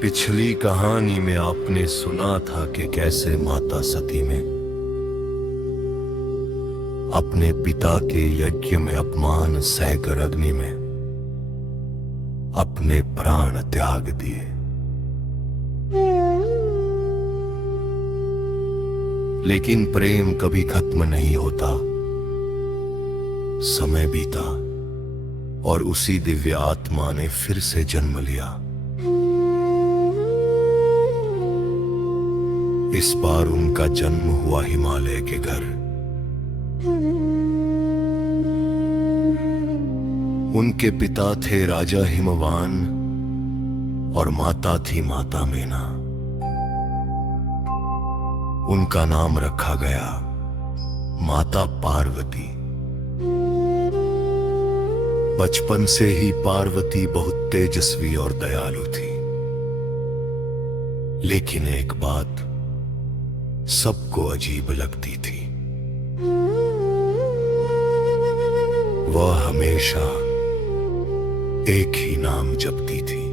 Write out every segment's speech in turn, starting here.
पिछली कहानी में आपने सुना था कि कैसे माता सती में अपने पिता के यज्ञ में अपमान सहकर अग्नि में अपने प्राण त्याग दिए। लेकिन प्रेम कभी खत्म नहीं होता। समय बीता और उसी दिव्य आत्मा ने फिर से जन्म लिया। इस बार उनका जन्म हुआ हिमालय के घर। उनके पिता थे राजा हिमवान और माता थी माता मेना। उनका नाम रखा गया माता पार्वती। बचपन से ही पार्वती बहुत तेजस्वी और दयालु थी। लेकिन एक बात सबको अजीब लगती थी। वह हमेशा एक ही नाम जपती थी,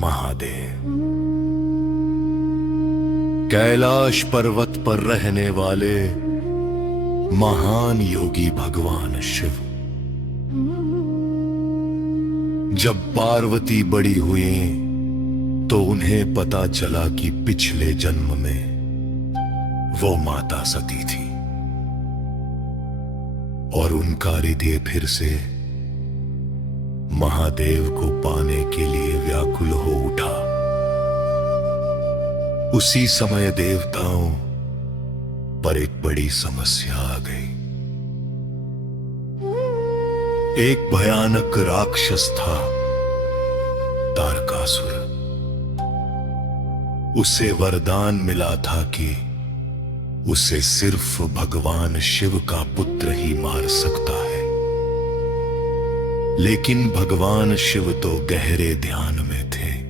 महादेव। कैलाश पर्वत पर रहने वाले महान योगी भगवान शिव। जब पार्वती बड़ी हुई तो उन्हें पता चला कि पिछले जन्म में वो माता सती थी और उनका हृदय फिर से महादेव को पाने के लिए व्याकुल हो उठा। उसी समय देवताओं पर एक बड़ी समस्या आ गई। एक भयानक राक्षस था, तारकासुर। उसे वरदान मिला था कि उसे सिर्फ भगवान शिव का पुत्र ही मार सकता है। लेकिन भगवान शिव तो गहरे ध्यान में थे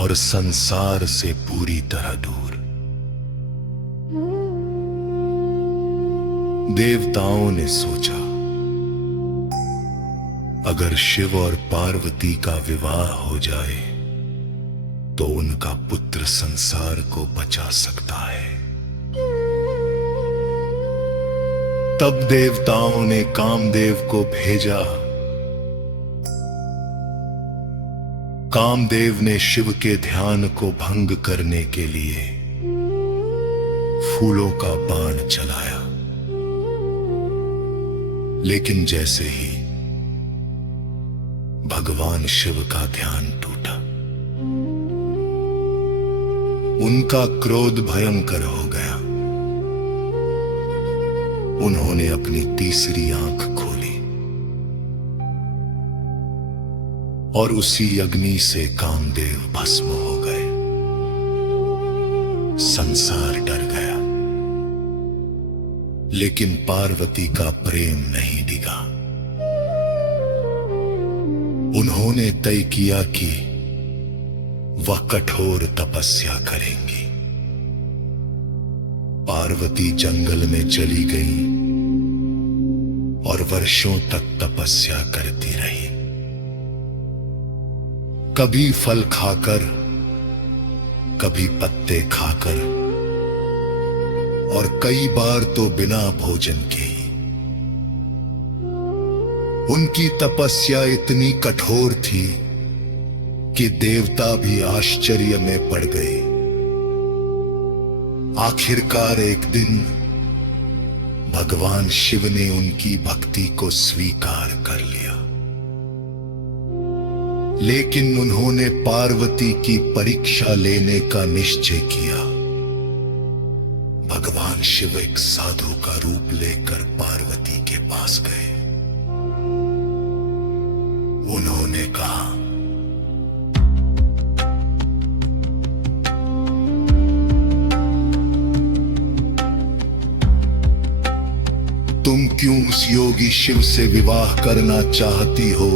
और संसार से पूरी तरह दूर। देवताओं ने सोचा, अगर शिव और पार्वती का विवाह हो जाए तो उनका पुत्र संसार को बचा सकता है। तब देवताओं ने कामदेव को भेजा। कामदेव ने शिव के ध्यान को भंग करने के लिए फूलों का बाण चलाया। लेकिन जैसे ही भगवान शिव का ध्यान टूटा, उनका क्रोध भयंकर हो गया। उन्होंने अपनी तीसरी आंख खोली और उसी अग्नि से कामदेव भस्म हो गए। संसार डर गया। लेकिन पार्वती का प्रेम नहीं डिगा। उन्होंने तय किया कि वह कठोर तपस्या करेंगी। पार्वती जंगल में चली गई और वर्षों तक तपस्या करती रही। कभी फल खाकर, कभी पत्ते खाकर और कई बार तो बिना भोजन के ही। उनकी तपस्या इतनी कठोर थी कि देवता भी आश्चर्य में पड़ गए। आखिरकार एक दिन भगवान शिव ने उनकी भक्ति को स्वीकार कर लिया। लेकिन उन्होंने पार्वती की परीक्षा लेने का निश्चय किया। भगवान शिव एक साधु का रूप लेकर पार्वती के पास गए। उन्होंने कहा, तुम क्यों उस योगी शिव से विवाह करना चाहती हो?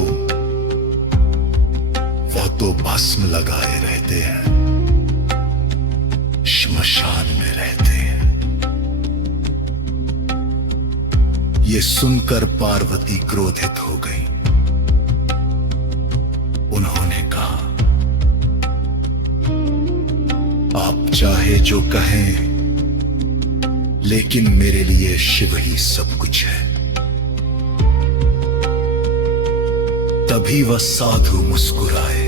वह तो भस्म लगाए रहते हैं, श्मशान में रहते हैं। ये सुनकर पार्वती क्रोधित हो गई। उन्होंने कहा, आप चाहे जो कहें, लेकिन मेरे लिए शिव ही सब कुछ है। तभी वह साधु मुस्कुराए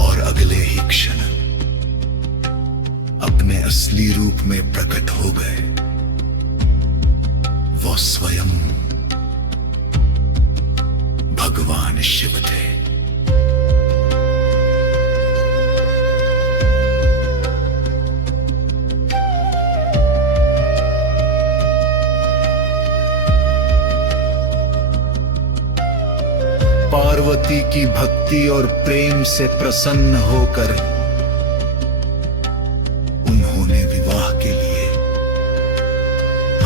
और अगले ही क्षण अपने असली रूप में प्रकट हो गए। वो स्वयं भगवान शिव थे। पार्वती की भक्ति और प्रेम से प्रसन्न होकर उन्होंने विवाह के लिए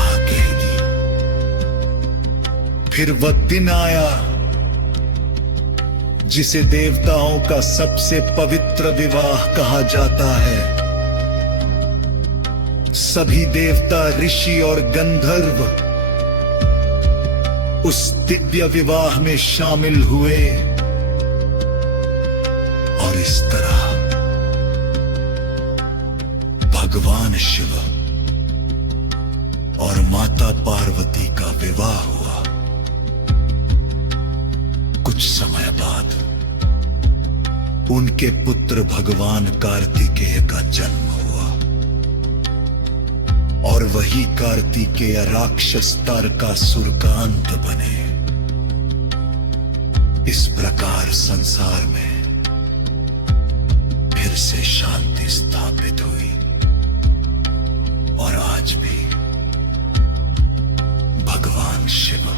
आज्ञा दी। फिर वह दिन आया जिसे देवताओं का सबसे पवित्र विवाह कहा जाता है। सभी देवता, ऋषि और गंधर्व उस दिव्य विवाह में शामिल हुए और इस तरह भगवान शिव और माता पार्वती का विवाह हुआ। कुछ समय बाद उनके पुत्र भगवान कार्तिकेय का जन्म हुआ और वही कार्तिकेय राक्षस तारकासुर का अंत बने। इस प्रकार संसार में फिर से शांति स्थापित हुई और आज भी भगवान शिव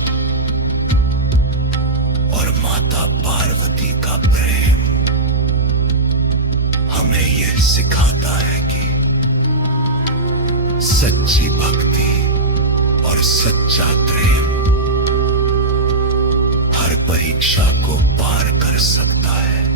और माता पार्वती का प्रेम हमें यह सिखाता है कि सच्ची भक्ति और सच्चा प्रेम हर परीक्षा को पार कर सकता है।